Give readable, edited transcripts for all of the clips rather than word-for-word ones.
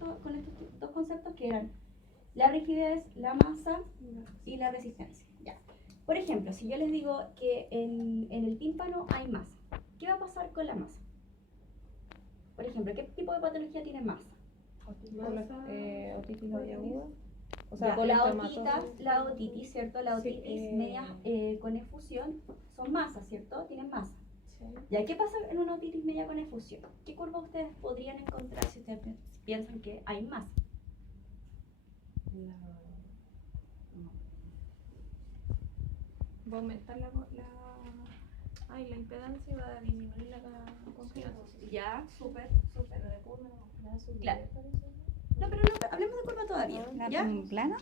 con estos dos conceptos que eran la rigidez, la masa y la resistencia. Ya. Por ejemplo, si yo les digo que en el tímpano hay masa, ¿qué va a pasar con la masa? Por ejemplo, ¿qué tipo de patología tiene masa? Otitis aguda. O Ya, sea, la otitis, ¿cierto? La otitis media con efusión son masas, ¿cierto? Tienen masa. Sí. Ya, ¿qué pasa en una otitis media con efusión? ¿Qué curva ustedes podrían encontrar si ustedes piensan que hay masa? Va a aumentar la impedancia y va a disminuir la confianza. Ya, súper. Claro. No, pero no, hablemos de curva todavía. ¿Ya? ¿Plana?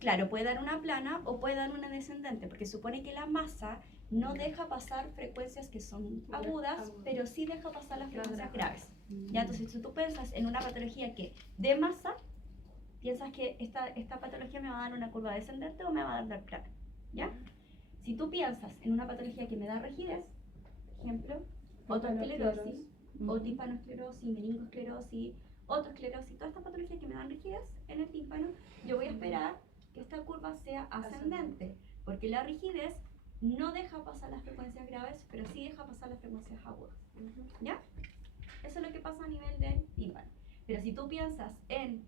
Claro, puede dar una plana o puede dar una descendente, porque supone que la masa no deja pasar frecuencias que son agudas, pero sí deja pasar las frecuencias graves. ¿Ya? Entonces, si tú piensas en una patología que de masa, piensas que esta patología me va a dar una curva descendente o me va a dar plana. ¿Ya? Si tú piensas en una patología que me da rigidez, por ejemplo, otoesclerosis, o timpanoesclerosis, meningoesclerosis, otoesclerosis, todas estas patologías que me dan rigidez en el tímpano, yo voy a esperar que esta curva sea ascendente, porque la rigidez no deja pasar las frecuencias graves, pero sí deja pasar las frecuencias agudas. ¿Ya? Eso es lo que pasa a nivel del tímpano. Pero si tú piensas en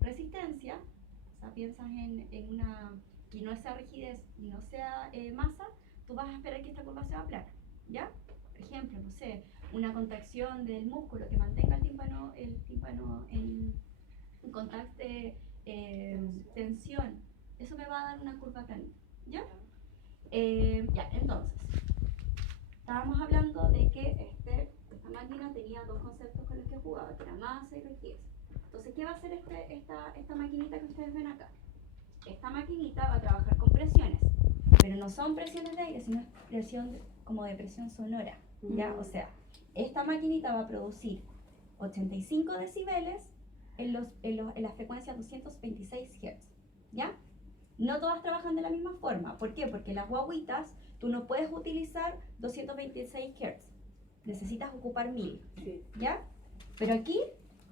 resistencia, o sea, piensas en una que no sea rigidez y no sea masa, tú vas a esperar que esta curva sea plana. ¿Ya? Por ejemplo, no sé, una contracción del músculo que mantenga el tímpano en contacto tensión, eso me va a dar una curva planita. ¿Ya? Ya, entonces, estábamos hablando de que esta máquina tenía dos conceptos con los que jugaba, que era masa y rigidez. Entonces, ¿qué va a hacer esta maquinita que ustedes ven acá? Esta maquinita va a trabajar con presiones, pero no son presiones de aire, sino presión como de presión sonora. ¿Ya? O sea, esta maquinita va a producir 85 decibeles en las frecuencias 226 Hz. ¿Ya? No todas trabajan de la misma forma. ¿Por qué? Porque las guaguitas, tú no puedes utilizar 226 Hz. Necesitas ocupar 1000. ¿Ya? Pero aquí,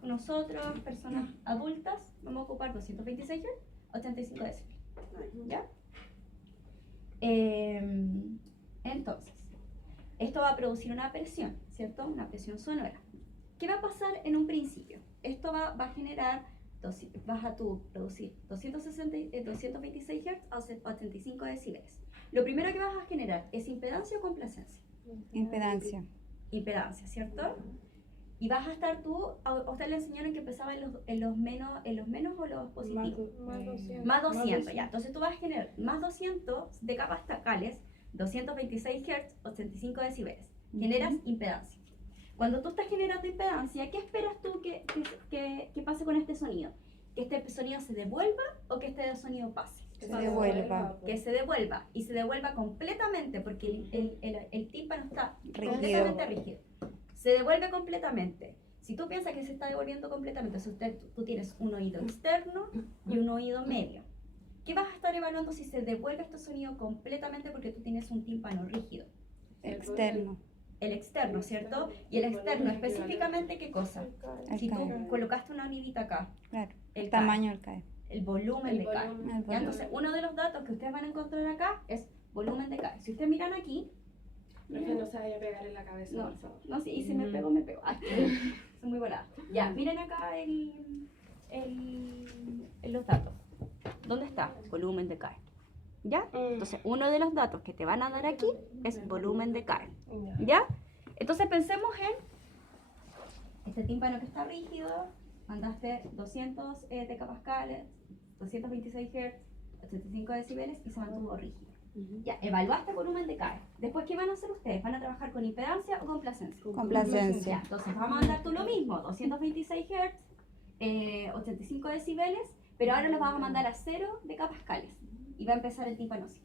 nosotros, personas adultas, vamos a ocupar 226 Hz, 85 decibeles. ¿Ya? Entonces, esto va a producir una presión, ¿cierto? Una presión sonora. ¿Qué va a pasar en un principio? Esto va a generar, vas a producir 226 Hz a 85 decibeles. Lo primero que vas a generar es impedancia o complacencia. Impedancia. Impedancia, ¿cierto? Y vas a estar tú, a usted le enseñaron que empezaba en los menos o los positivos. Más 200, ya. Entonces tú vas a generar más 200 de capas tacales, 226 Hz, 85 decibeles. Generas impedancia. Cuando tú estás generando impedancia, ¿qué esperas tú que pase con este sonido? ¿Que este sonido se devuelva o que este sonido pase? Que se devuelva. Que se devuelva. Y se devuelva completamente porque el tímpano está Rígido. completamente rígido. Se devuelve completamente. Si tú piensas que se está devolviendo completamente, si tú tienes un oído externo y un oído medio, ¿qué vas a estar evaluando si se devuelve este sonido completamente porque tú tienes un tímpano rígido? Externo. El externo, ¿cierto? Y el externo, específicamente, ¿qué cosa? Si tú colocaste una unidita acá, Claro. el El tamaño del CAE. el volumen de CAE. El ¿Ya? Entonces, uno de los datos que ustedes van a encontrar acá es volumen de CAE. Si ustedes miran aquí, Que no se vaya a pegar en la cabeza, por favor. no, sí, y si me pego, me pego. Son muy voladas. Ya, miren acá los datos. ¿Dónde está? Volumen de CAE. ¿Ya? Entonces, uno de los datos que te van a dar aquí es volumen de CAE. ¿Ya? Entonces, pensemos en este tímpano que está rígido, mandaste 200 decapascales, 226 Hz, 85 decibeles y se mantuvo rígido. Ya, evaluaste el volumen de CAE. Después, ¿qué van a hacer ustedes? ¿Van a trabajar con impedancia o complacencia? Complacencia. Ya, entonces vamos a mandar tú lo mismo, 226 Hz, 85 decibeles, pero ahora los vas a mandar a 0 decapascales. Y va a empezar el tímpano así.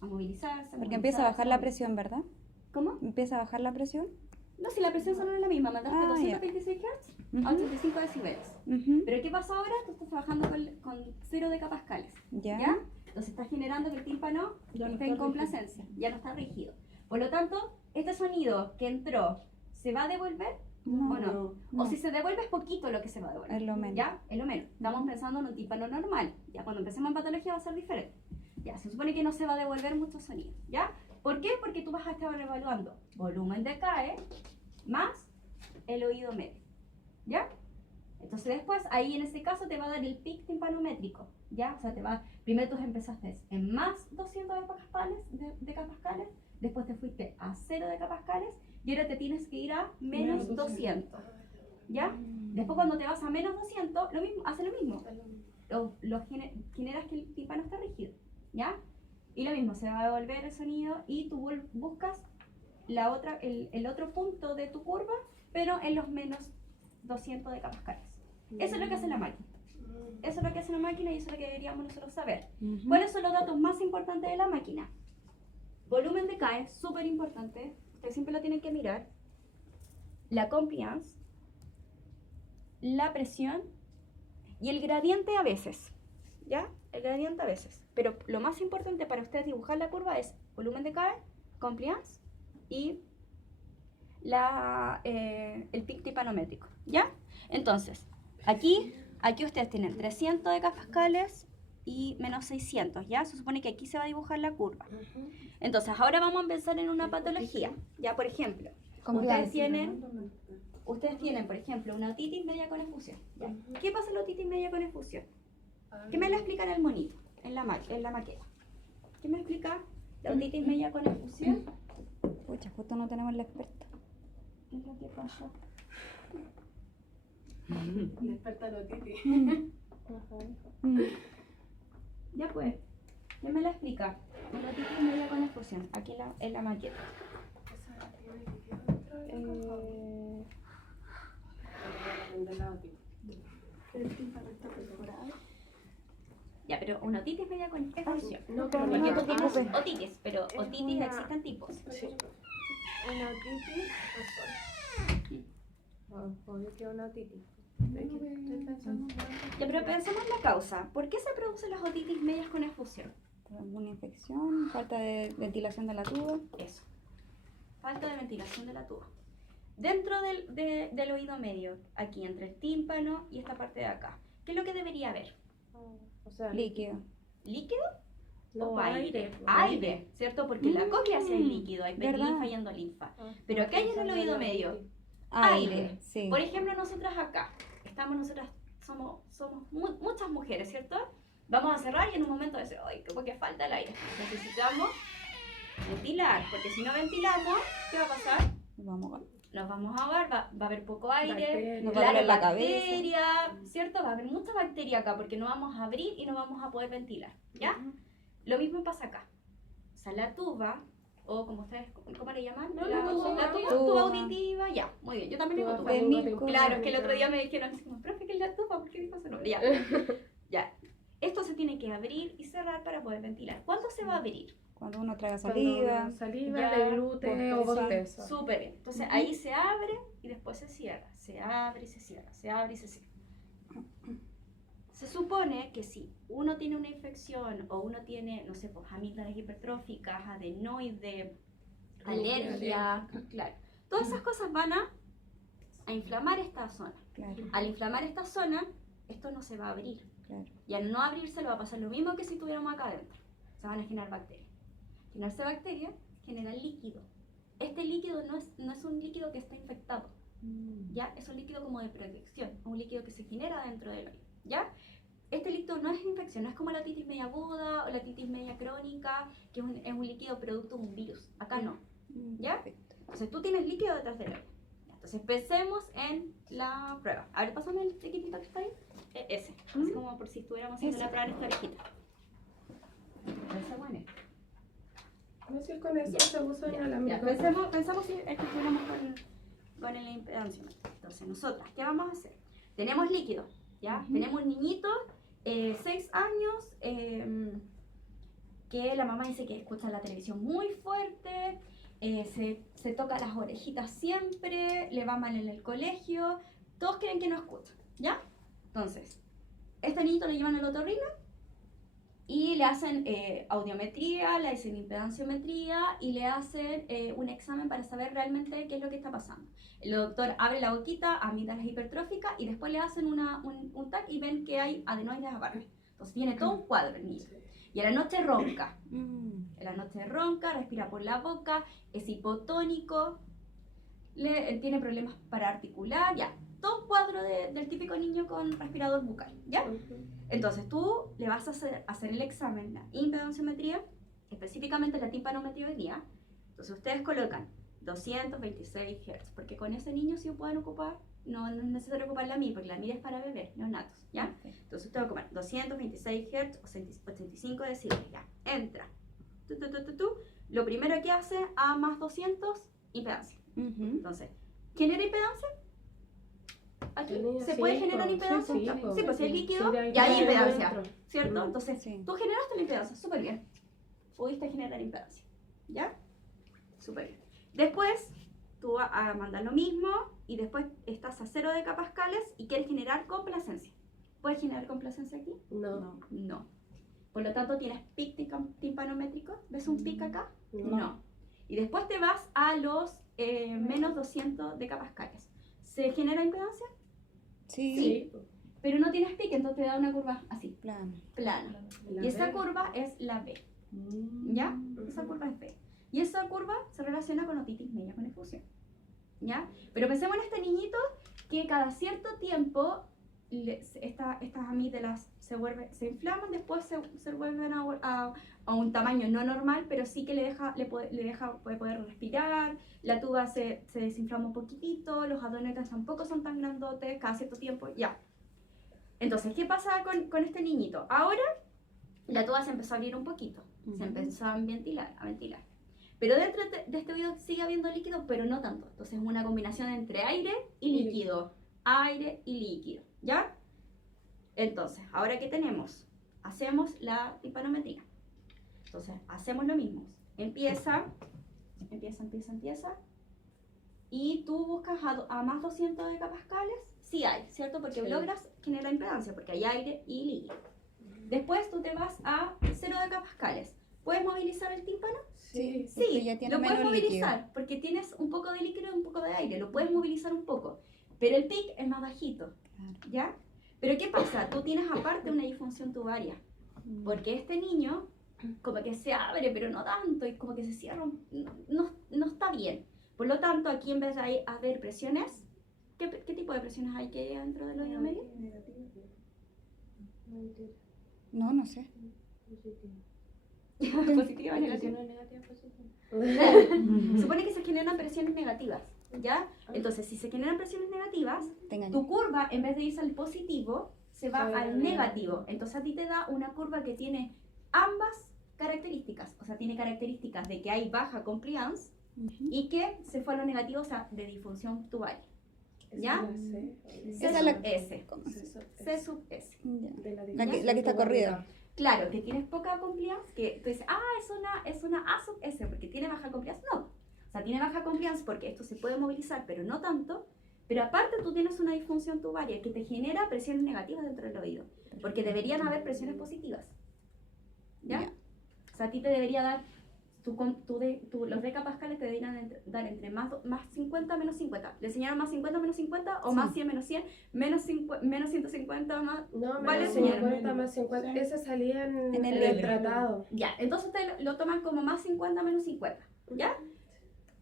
A movilizarse. Porque empieza a bajar la presión, ¿verdad? ¿Cómo? ¿Empieza a bajar la presión? No, si la presión sonora es la misma, mandaste 226 Hz a 85 decibeles. Pero ¿qué pasa ahora? Tú estás trabajando con 0 decapascales. ¿Ya? Entonces estás generando que el tímpano esté en complacencia, ya no está rígido. Por lo tanto, este sonido que entró, ¿se va a devolver No, ¿O no? no. O si se devuelve es poquito lo que se va a devolver. Es lo menos. ¿Ya? Es lo menos. Estamos pensando en un tímpano normal. Ya cuando empecemos en patología va a ser diferente. Ya, se supone que no se va a devolver mucho sonido. ¿Ya? ¿Por qué? Porque tú vas a estar evaluando volumen de CAE más el oído medio. ¿Ya? Entonces después, ahí en ese caso te va a dar el pic timpanométrico. ¿Ya? O sea, primero tú empezaste en más 200 decapascales, después te fuiste a 0 decapascales y ahora te tienes que ir a menos 200. ¿Ya? Después cuando te vas a menos 200, lo mismo, hace lo mismo. Generas que el tímpano esté rígido. ¿Ya? Y lo mismo, se va a devolver el sonido y tú buscas el otro punto de tu curva, pero en los menos 200 decapascales. Eso es lo que hace la máquina. Eso es lo que hace la máquina y eso es lo que deberíamos nosotros saber. Ujú. ¿Cuáles son los datos más importantes de la máquina? Volumen de CAE, súper importante. Ustedes siempre lo tienen que mirar. La compliance, la presión y el gradiente a veces. ¿Ya? El gradiente a veces. Pero lo más importante para ustedes dibujar la curva es volumen de CAE, compliance y el pic timpanométrico. ¿Ya? Entonces, aquí ustedes tienen 300 decapascales y menos 600, ¿ya? Se supone que aquí se va a dibujar la curva. Entonces, ahora vamos a pensar en una patología. Ya, por ejemplo, ustedes tienen, por ejemplo, una otitis media con efusión. ¿Ya? ¿Qué pasa en la otitis media con efusión? ¿Qué me la explica en el monito, en la maqueta? ¿Qué me explica la otitis media con efusión? Pucha, justo no tenemos la experta. ¿Qué es lo que pasa? La experta en otitis. Mm. Ya pues, ¿quién me la explica? La otitis media con efusión, aquí en la maqueta. Ya, pero una otitis media con efusión. No, pero Porque no tú tienes te preocupes. otitis, pero Es otitis una- existen tipos. Una otitis. Obvio que una otitis. Es que estoy pensando más. Ya, pero pensemos en la causa. ¿Por qué se producen las otitis medias con efusión? ¿Alguna infección? ¿Falta de ventilación de la tuba? Eso. Falta de ventilación de la tuba. Dentro del oído medio, aquí entre el tímpano y esta parte de acá, ¿qué es lo que debería haber? O sea, Líquido. ¿Líquido? no, ¿O aire. Aire, ¿cierto? Porque en la cóclea sí hay Mm, líquido, hay ¿verdad? linfa y endolinfa. Ah, Pero estaba ¿qué hay en el pensando oído la medio? otitis. Aire. Sí. Por ejemplo, nosotras acá, somos muchas mujeres, ¿cierto? Vamos a cerrar y en un momento decir, ¡ay, como que falta el aire! Necesitamos ventilar, porque si no ventilamos, ¿qué va a pasar? Vamos a Nos vamos a ahogar, va a haber poco aire, Bacterias. Nos va a doler la bacteria, ¿cierto? Va a haber mucha bacteria acá porque no vamos a abrir y no vamos a poder ventilar, ¿ya? Lo mismo pasa acá. O sea, la tuba, o como ustedes, ¿cómo le llaman? No, la la tuba tuba auditiva, ya, muy bien. Yo también digo tuba. Vernico. Claro, es que el otro día me dijeron, así como, profe, ¿qué es la tuba? ¿Por qué dijo ese nombre? Ya, ya. Esto se tiene que abrir y cerrar para poder ventilar. ¿Cuándo se va a abrir? Cuando uno traga Cuando saliva. Saliva, Ya, de glúteo o bosteza. bosteza. Súper bien. Entonces ahí se abre y después se cierra. Se abre y se cierra. Se abre y se cierra. Se supone que si uno tiene una infección o uno tiene, no sé, pues amígdalas hipertróficas, adenoide, alergia, claro. Todas esas cosas van a inflamar esta zona. Claro, Al inflamar esta zona, esto no se va a abrir. claro. Y al no abrirse le va a pasar lo mismo que si tuviéramos acá adentro. Se van a generar bacterias. Generarse bacterias genera líquido. Este líquido no es un líquido que está infectado. ¿Ya? Es un líquido como de protección, un líquido que se genera dentro del oído, ¿ya? Este líquido no es infección, no es como la otitis media aguda o la otitis media crónica, que es un líquido producto de un virus. Acá no, ¿ya? Perfecto. Entonces tú tienes líquido detrás del oído. Entonces pensemos en la prueba. A ver, pásame el equipito que está ahí. Ese, así como por si estuviéramos haciendo Ese. la prueba en esta orejita. Ese bueno. No sé si con eso se usa en la Ya, pensamos si estuviéramos con el impedanciometro. Entonces, nosotras, ¿qué vamos a hacer? Tenemos líquido, ¿ya? Ujú. Tenemos un niñito, 6 años, que la mamá dice que escucha la televisión muy fuerte, se toca las orejitas siempre, le va mal en el colegio, todos creen que no escucha, ¿ya? Entonces, este niñito lo llevan al otorrino y le hacen audiometría, le hacen impedanciometría y le hacen un examen para saber realmente qué es lo que está pasando. El doctor abre la boquita, amígdalas hipertróficas y después le hacen un TAC y ven que hay adenoides agarres. Entonces tiene todo un cuadro el niño. Y a la noche ronca. En la noche ronca, respira por la boca, es hipotónico, tiene problemas para articular, ya. Todo un cuadro del típico niño con respirador bucal, ¿ya? Entonces tú le vas a hacer el examen, la impedanciometría, específicamente la timpanometría. Entonces ustedes colocan 226 Hz, porque con ese niño sí pueden ocupar, no es necesario ocupar la MI, porque la MI es para bebés, neonatos, ¿ya? Entonces ustedes ocupan 226 Hz, 85 decibeles, ya, entra. Lo primero que hace, A más 200, impedancia. Entonces, ¿genera impedancia? Aquí se puede generar impedancia. Sí, pues si es líquido, ya hay impedancia, ¿cierto? Entonces, tú generaste la impedancia, súper bien. Pudiste generar impedancia, ¿ya? Súper bien. Después, tú vas a mandar lo mismo y después estás a 0 decapascales y quieres generar complacencia. ¿Puedes generar complacencia aquí? No. No. Por lo tanto, ¿tienes pic timpanométrico? ¿Ves un pic acá? No. Y después te vas a los menos 200 decapascales. ¿Se genera impedancia? Sí. Pero no tienes pic, entonces te da una curva así, Plana. y esa curva es la B, ¿ya? Esa curva es B. Y esa curva se relaciona con otitis media con efusión, ¿ya? Pero pensemos en este niñito que cada cierto tiempo estas amígdalas se inflaman, después se vuelven a un tamaño no normal, pero sí que puede poder respirar, la tuba se desinflama un poquitito, los adenoides tampoco son tan grandotes, cada cierto tiempo, ya. Entonces, ¿qué pasa con este niñito? Ahora la tuba se empezó a abrir un poquito, se empezó a ventilar. Pero dentro de este video sigue habiendo líquido, pero no tanto. Entonces es una combinación entre aire y líquido. Aire y líquido, ¿ya? Entonces, ¿ahora qué tenemos? Hacemos la timpanometría. Entonces, hacemos lo mismo. Empieza. Y tú buscas a más 200 decapascales. Sí hay, ¿cierto? Porque logras generar impedancia, porque hay aire y líquido. Después tú te vas a 0 decapascales. ¿Puedes movilizar el tímpano? Sí. Ya tiene lo puedes menos movilizar, líquido. porque tienes un poco de líquido y un poco de aire. Lo puedes movilizar un poco. Pero el pic es más bajito, ¿ya? Pero ¿qué pasa? Tú tienes aparte una disfunción tubaria. Porque este niño como que se abre, pero no tanto, y como que se cierra, no está bien. Por lo tanto, aquí en vez de haber presiones, ¿qué tipo de presiones hay que hay dentro del oído medio? No sé. Positiva o negativa. Supone que se generan presiones negativas, ¿ya? Entonces, si se generan presiones negativas, tu curva, en vez de irse al positivo, se va al negativo. Entonces, a ti te da una curva que tiene ambas características. O sea, tiene características de que hay baja compliance y que se fue a lo negativo, o sea, de disfunción tubaria. ¿Ya? Esa es la S. C sub S. La que está corrida. Claro, que tienes poca compliance, que tú dices, es una A sub S, porque tiene baja compliance. No. O sea, tiene baja compliance porque esto se puede movilizar, pero no tanto. Pero aparte tú tienes una disfunción tubaria que te genera presiones negativas dentro del oído. Porque deberían haber presiones positivas. ¿Ya? O sea, a ti te debería dar, los decapascales te deberían dar entre más 50 menos 50. ¿Le enseñaron más 50 menos 50 o más 100 menos 100? Menos 150 más... No, ¿Cuál menos le enseñaron? 50 más 50. Ese salía en el el libro. tratado. Ya, entonces ustedes lo toman como más 50 menos 50. ¿Ya?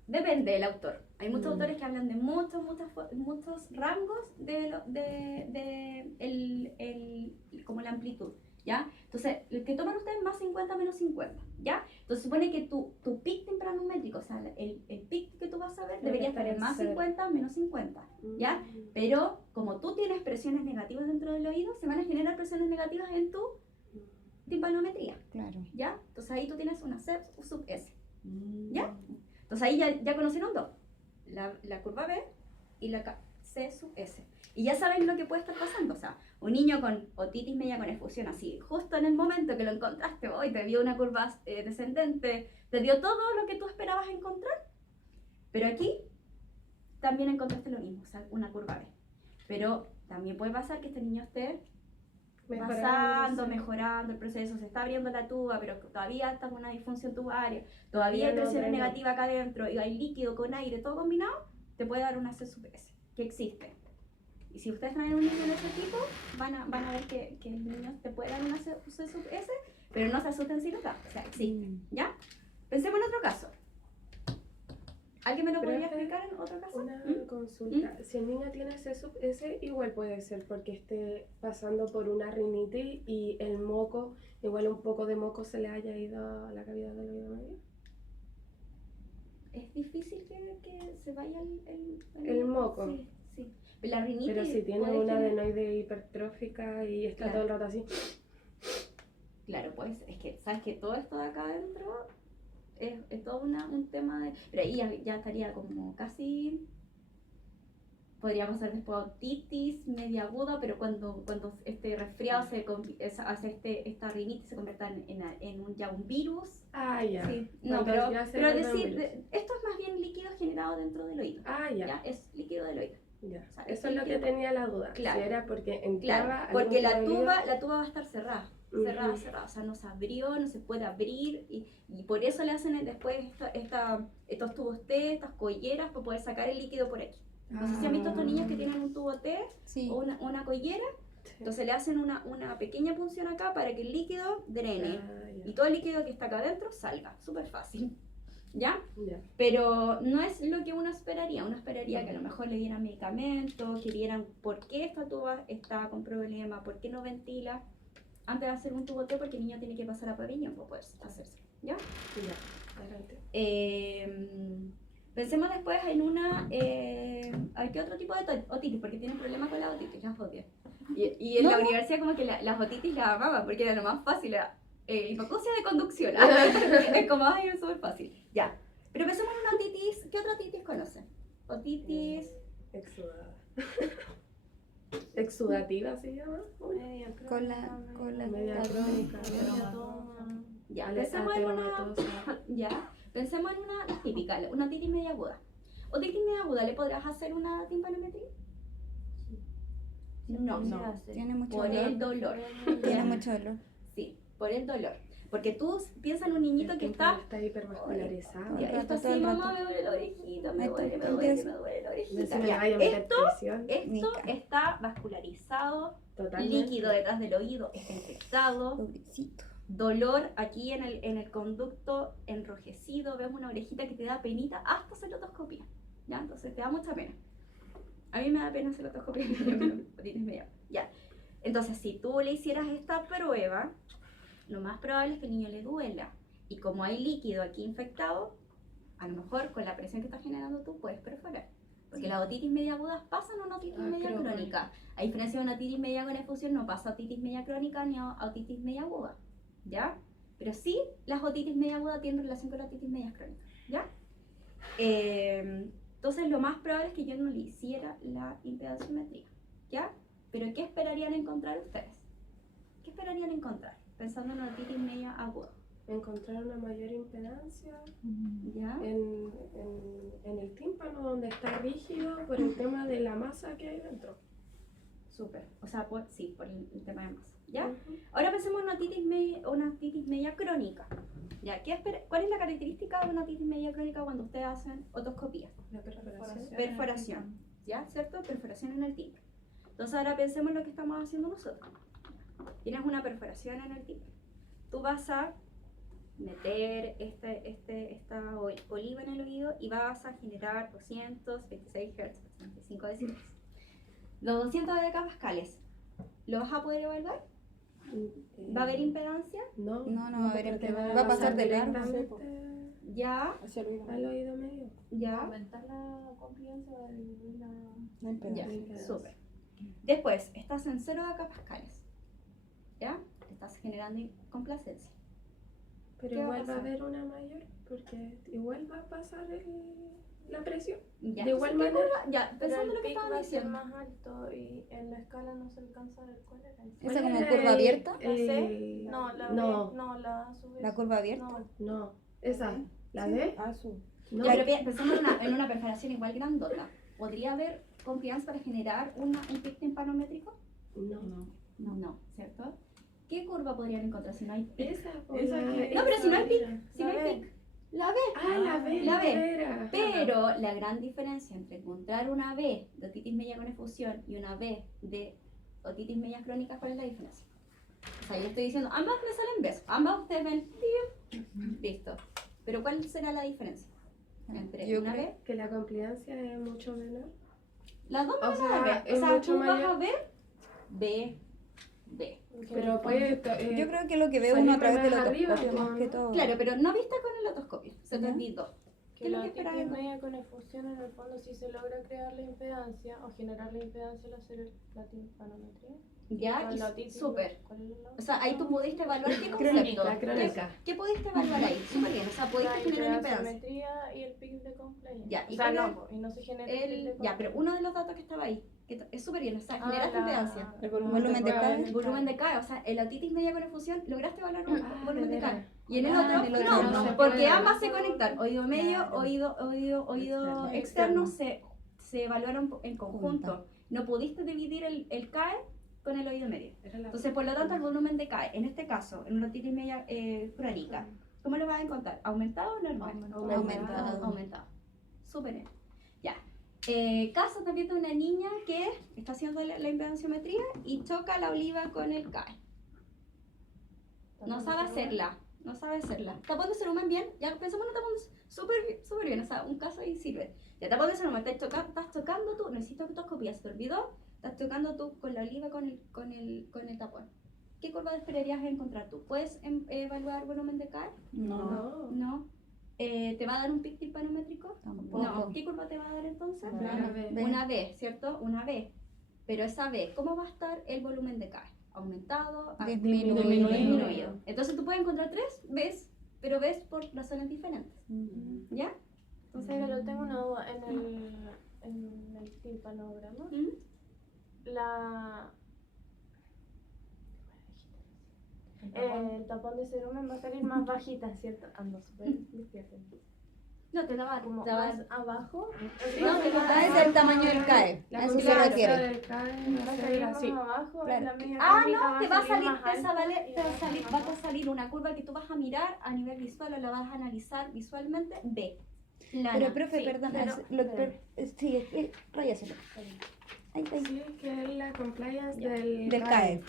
Depende del autor. Hay muchos autores que hablan de muchos rangos como la amplitud, ¿ya? Entonces, el que toman ustedes más 50 menos 50, ¿ya? Entonces, supone que tu pic tempranométrico, o sea, el pic que tú vas a ver, debería estar en más 50 menos 50, ¿ya? Pero, como tú tienes presiones negativas dentro del oído, se van a generar presiones negativas en tu timpanometría, Claro. ¿ya? Entonces, ahí tú tienes una C sub S, ¿ya? Entonces ahí ya conocieron dos, la curva B y la C sub S. Y ya saben lo que puede estar pasando, o sea, un niño con otitis media con efusión, así, justo en el momento que lo encontraste, hoy te dio una curva descendente, te dio todo lo que tú esperabas encontrar, pero aquí también encontraste lo mismo, o sea, una curva B. Pero también puede pasar que este niño esté pasando, mejorando el proceso, se está abriendo la tuba, pero todavía está con una disfunción tubaria, todavía hay presión negativa acá adentro y hay líquido con aire, todo combinado, te puede dar una C sub S, que existe. Y si ustedes traen un niño de ese tipo, van a ver que el niño te puede dar una C sub S, pero no se asusten si no está, o sea, existe, ¿ya? Pensemos en otro caso. ¿Alguien me lo podría explicar en otro caso? Una consulta. Si el niño tiene C sub S, igual puede ser porque esté pasando por una rinitis y el moco, igual un poco de moco se le haya ido a la cavidad del oído medio. Es difícil que se vaya el moco. Sí, sí. La rinitis. Pero si tiene una adenoide hipertrófica y está todo el rato así. Claro, pues es que, ¿sabes que todo esto de acá adentro es todo un tema de... Pero ahí ya estaría como casi... Podría pasar después a otitis media aguda, pero cuando este resfriado esta rinitis se convierta en ya un virus. Ah, ya. Sí. No, pero decir, esto es más bien líquido generado dentro del oído. Ah, ya. Es líquido del oído. Ya. O sea, eso es lo que tenía la duda. Claro. Si era porque entraba... Claro, porque la tuba va a estar cerrada. Cerrada, o sea, no se abrió, no se puede abrir y por eso le hacen después estos tubos T, estas colleras para poder sacar el líquido por aquí. No sé si han visto estos niños que tienen un tubo T o una collera, entonces le hacen una pequeña punción acá para que el líquido drene y todo el líquido que está acá adentro salga, súper fácil, ¿ya? Pero no es lo que uno esperaría que a lo mejor le dieran medicamentos, que vieran por qué esta tuba está con problema, por qué no ventila, antes de hacer un tubo T porque el niño tiene que pasar a pabellón para poder hacerse, ¿ya? Ya, adelante. Pensemos después en una, ¿qué otro tipo de otitis? Porque tienen problemas con la otitis, las odio. Y en la universidad como que las otitis las amaban porque era lo más fácil, era hipoacusia de conducción. Es como, ay, es súper fácil. Ya, pero pensemos en una otitis, ¿qué otra otitis conocen? Otitis... Exudada. Exudativa se llama. Con la media crónica. Ya, pensemos en una típica, una otitis media aguda. Otitis media aguda, ¿le podrás hacer una timpanometría? No. Tiene mucho por dolor. El dolor. Tiene mucho dolor. Sí, por el dolor. Porque tú piensas en un niñito que está hipervascularizado. Ya, esto todo sí, el rato. mamá, me duele la orejita, me duele la orejita. Me Ya, vaya a meter presión. esto está vascularizado, Totalmente. líquido detrás del oído, está infectado, Pobrecito. dolor aquí en el conducto enrojecido, vemos una orejita que te da penita hasta hacer la otoscopia, ¿ya? Entonces te da mucha pena. A mí me da pena hacer la otoscopia, ya. Entonces, si tú le hicieras esta prueba, lo más probable es que el niño le duela. Y como hay líquido aquí infectado, a lo mejor con la presión que estás generando tú puedes perforar. Porque las otitis media agudas pasan a una otitis media crónica. A diferencia de una otitis media con efusión, no pasa a otitis media crónica ni a otitis media aguda. ¿Ya? Pero sí, las otitis media agudas tienen relación con las otitis medias crónicas. ¿Ya? Entonces, lo más probable es que yo no le hiciera la impedanciometría. ¿Ya? Pero ¿qué esperarían encontrar ustedes? ¿Qué esperarían encontrar? Pensando en una otitis media aguda. Encontrar una mayor impedancia ¿Ya? en el tímpano donde está rígido por el tema de la masa que hay dentro. Súper. O sea, sí, por el tema de masa. ¿Ya? Ahora pensemos en una otitis media crónica. ¿Ya? ¿Cuál es la característica de una otitis media crónica cuando ustedes hacen otoscopía? La perforación. Perforación. ¿Ya? ¿Cierto? Perforación en el tímpano. Entonces ahora pensemos en lo que estamos haciendo nosotros. Tienes una perforación en el tímpano. Tú vas a meter esta oliva en el oído y vas a generar 226 Hz, 25 decibeles. Los 200 decapascales, ¿lo vas a poder evaluar? ¿Va a haber impedancia? No, No va a haber porque impedancia. Va a pasar de largo. directamente Ya, al oído medio. ya, Aumentar la confianza de disminuir la ya, impedancia. súper. Después, estás en 0 decapascales, ¿ya? Estás generando complacencia. Pero ¿Qué va a igual va a pasar? haber una mayor, porque igual va a pasar la presión. Ya, De igual entonces, ¿qué manera. curva? Ya, Pero pensando el lo que pic estaban va a ser diciendo. más alto y en la escala no se alcanza a ver cuál era. ¿Esa como curva abierta? ¿La C? No, la B. No. No, la A sube. ¿La curva abierta? No. No, esa, ¿la D? No, Ya, pero pensando en una perforación igual grandota, ¿podría haber confianza para generar un pic timpanométrico? no. No, ¿cierto? curva podrían encontrar si no hay pic? Esa, No, pero si no hay pic, si no La hay B. pic. La B. Ah, la B. La B. Vera. Pero la gran diferencia entre encontrar una B de otitis media con efusión y una B de otitis media crónica, ¿cuál es la diferencia? O sea, yo estoy diciendo, ambas me salen Bs, ambas ustedes ven bien, listo. Pero ¿cuál será la diferencia entre Yo una creo B? Que la compliancia es mucho menor. Las dos me O van sea, a ver. O es sea, mucho tú vas mayor. a ver B, B. Pero puede. Yo creo que lo que ve salir uno a través del más arriba, otoscopio más ¿no? que todo. Claro, pero no vista con el otoscopio, se te Ya. olvidó. ¿Qué Que es lo la que esperaba? otitis media con efusión en el fondo si se logra crear la impedancia o generar la impedancia al hacer la timpanometría. Ya, Con y la otitis, súper. ¿cuál es la O sea, ahí tú pudiste evaluar qué concepto. Crónica, crónica. ¿Qué pudiste evaluar ahí? Súper bien, o sea, pudiste la generar impedancia. impedancia y el pic de compliance. Ya, ¿y o sea, cuál no, es po, y no se genera el pic de Ya, compliance. pero uno de los datos que estaba ahí, que es súper bien, o sea, generaste impedancia. El volumen de cada- Volumen de CAE, o sea, el otitis media con efusión, lograste evaluar un volumen de de CAE. veras. Y en el Ah, otro, en el no, otro no se porque puede. ambas se conectan. Oído medio, Claro. oído externo se evaluaron en conjunto. No pudiste dividir el CAE con el oído medio. Entonces, por lo tanto, el volumen de CAE, en este caso, en una otitis media crónica, ¿cómo lo vas a encontrar? ¿Aumentado o normal? Aumentado. Aumentado. Súper bien. Ya. Caso también de una niña que está haciendo la impedanciometría y choca la oliva con el CAE. No sabe hacerla. No sabe hacerla. Tapón de cerumen bien. Ya pensamos en un tapón súper bien. O sea, un caso ahí sirve. Ya tapón de cerumen. Estás tocando tú. No hiciste otoscopía. Se te olvidó. Estás tocando tú con la oliva con el tapón. ¿Qué curva esperarías encontrar tú? ¿Puedes evaluar volumen de CAE? No, No. ¿Te va a dar un pic timpanométrico? tampoco. No. ¿Qué curva te va a dar entonces? B. Una B, ¿cierto? Una B. Pero esa B, ¿cómo va a estar el volumen de CAE? ¿Aumentado? Disminuido. Disminuido. Entonces tú puedes encontrar tres Bs, pero Bs por razones diferentes. ¿Ya? Entonces, Pero tengo una duda en el timpanograma. ¿Mm? El tapón de cerumen va a salir más bajita, ¿cierto? Ando súper despierta. No, te la va a Como te va a más abajo. No, te va a Ah, es el tamaño del CAE. La A eso se complicancia refiere. del CAE Va va a a salir ser más así. abajo. Claro. La media Ah, crónica no, te va a salir, más alta y va a salir una curva que tú vas a mirar a nivel visual o la vas a analizar visualmente B. Plana. Pero, profe, Sí, perdón, pero- sí, ráyaselo. Ahí. Sí, que es la compliance del Del CAE.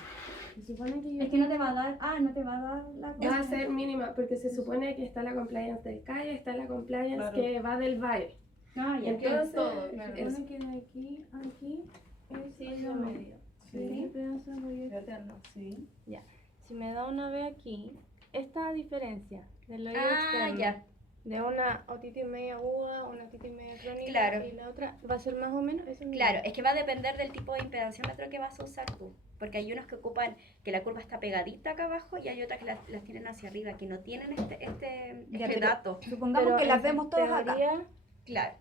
Se supone que yo Es que no te va a dar, no te va a dar la Va a ser mínima, porque se supone que está la compliance del CAE, está la compliance que va del VAE. Ah, ya. Entonces, todo, claro. Se es- supone que de aquí a aquí es Sí, oído no. medio. Sí. Y pedazo de oído externo. Sí. Si me da una B aquí, esta diferencia del oído Ah, externo ya. de una otitis media aguda, una otitis media crónica Claro. y la otra va a ser más o menos eso mismo. Claro, es que va a depender del tipo de impedanciómetro que vas a usar tú. Porque hay unos que ocupan que la curva está pegadita acá abajo y hay otras que las tienen hacia arriba, que no tienen este Ya, pero- dato. Supongamos Pero que las en vemos todas acá. teoría, Claro.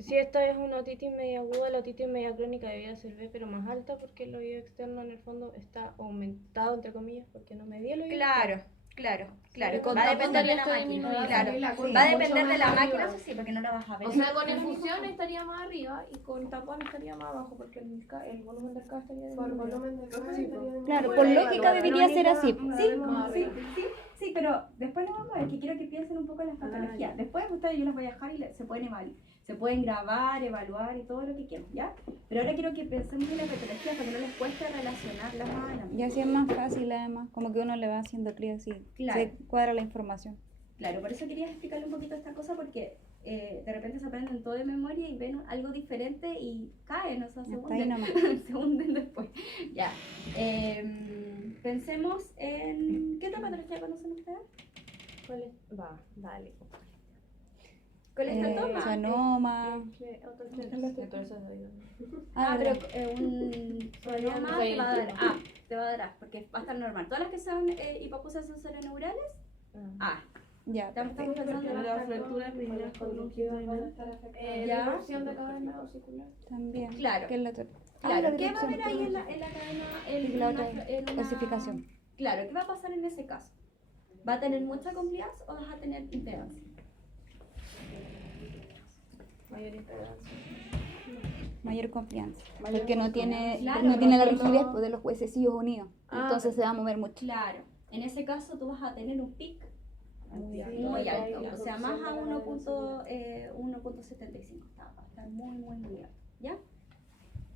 si esta es una otitis media aguda, la otitis media crónica debería ser B, pero más alta porque el oído externo en el fondo está aumentado, entre comillas, porque no me di el oído Claro, claro. Y con Va a tapón depender de la está máquina. disminuido. Claro. la curva Va a mucho depender de más la arriba. máquina, eso sí, porque no la vas a ver. O sea, con efusión estaría más arriba y con tapón estaría más abajo porque el volumen del CAE estaría Por disminuido. volumen del CAE Sí, estaría de Claro, nuevo. por lógica debería ser así. Sí, pero después lo vamos a ver, que quiero que piensen un poco en las patologías. Después ustedes yo las voy a dejar y se pueden grabar, evaluar y todo lo que quieran, ¿ya? Pero ahora quiero que pensemos en las patologías para que no les cueste relacionarlas más a la Y así es más fácil además, como que uno le va haciendo clic así, Claro. se cuadra la información. Claro, por eso quería explicarle un poquito esta cosa porque de repente se aprenden todo de memoria y ven algo diferente y caen, o sea, se Hasta ahí hunden, nomás. se hunden después. Ya. Pensemos en... ¿Qué otra patología conocen ustedes? ¿Cuál es? Va, dale. Colestatoma. Cianoma. Entonces, Pero ¿verdad? un sonoma te va a dar A, te va a dar A, porque va a estar normal. Todas las que son hipoacusias sensorioneurales, A. Ya, Estamos perfecto. pensando en La fractura primera Conductivas van a estar afectadas. Ya. Distorsión de cadena auricular. También. Claro. ¿Qué es la otra? Claro, la ¿qué va a haber ahí dirección. en la cadena? Y la otra, osificación. Claro, ¿qué va a pasar en ese caso? ¿Va a tener mucha compliance o vas a tener impedancia? mayor impedancia. Mayor confianza. Mayor Porque no confianza. tiene, Claro, no tiene la porque rigidez no- pues, de los huesecillos unidos. Ah, Entonces se va a mover mucho. Claro, en ese caso tú vas a tener un pic Muy muy alto. alto, La o sea, más a cocción de la 1.75 va a estar muy, muy, muy alto, ¿ya?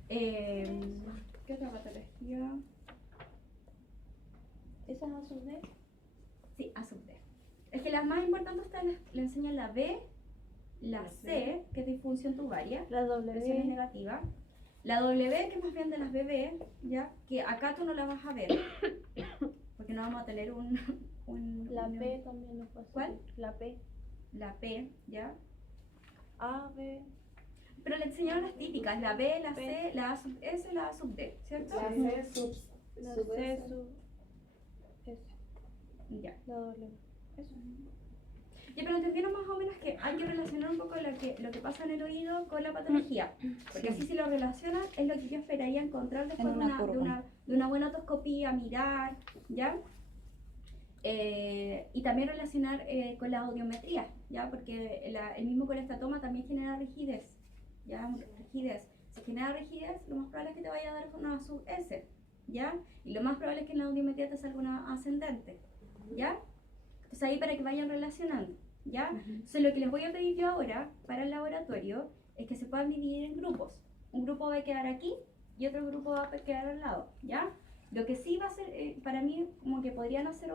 ¿Qué otra patología? ¿Esa es a sub D? Sí, A sub D. Es que las más importantes ustedes le enseñan la B, la C, que es disfunción tubaria, La presión W. negativa, la W, que es más bien de las BB, ¿ya? Que acá tú no la vas a ver, porque no vamos a tener La P también nos pasa. ¿Cuál? La P. la P, ¿ya? A, B. Pero le enseñaron las típicas, la B, la C, la A sub S, la A sub D, ¿cierto? La C sub, La sub C, S. sub S. Ya. La W. Eso. Ya, pero entendieron más o menos que hay que relacionar un poco lo que pasa en el oído con la patología. Porque así si lo relacionan es lo que yo esperaría encontrar después En una curva. de una buena otoscopía, mirar, ¿ya? Y también relacionar con la audiometría, ¿ya? Porque el mismo colestatoma también genera rigidez, ¿ya? Rigidez. Si genera rigidez, lo más probable es que te vaya a dar una sub S, ¿ya? Y lo más probable es que en la audiometría te salga una ascendente, ¿ya? Entonces ahí para que vayan relacionando, ¿ya? Entonces lo que les voy a pedir yo ahora para el laboratorio es que se puedan dividir en grupos. Un grupo va a quedar aquí y otro grupo va a quedar al lado, ¿ya? Lo que sí va a ser, para mí, como que podrían hacer